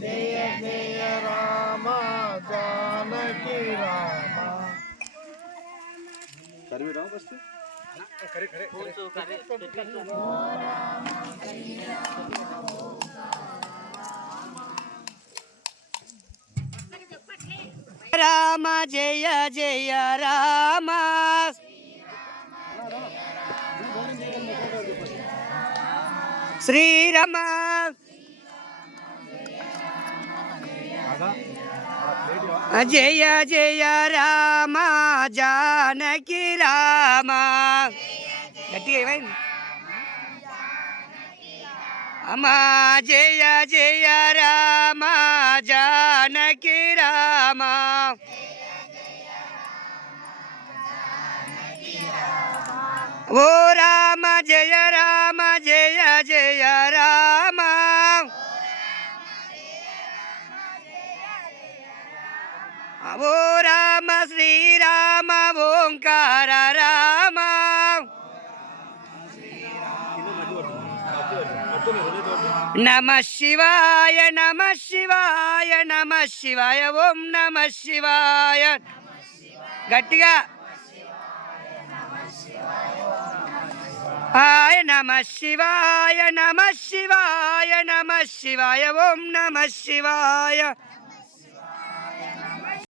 జయ జయ Rama Janaki Rama. Karivi Rama first Rama జయ జయ రామ శ్రీరామ జయ జయ రామ జానకి రామ. గట్టిగా ఏమైంది అమ్మా? జయ జయ రామ జానకి రామ. ఓ రామ జయ రామ జయ జయ రామ. ఓ రామ శ్రీరామ ఓంకార రామ. నమ శివాయ నమ శివాయ నమ శివాయ ఓం నమ శివాయ. గట్టిగా హాయ నమ శివాయ నమ శివాయ నమ శివాయ ఓం నమ శివాయ.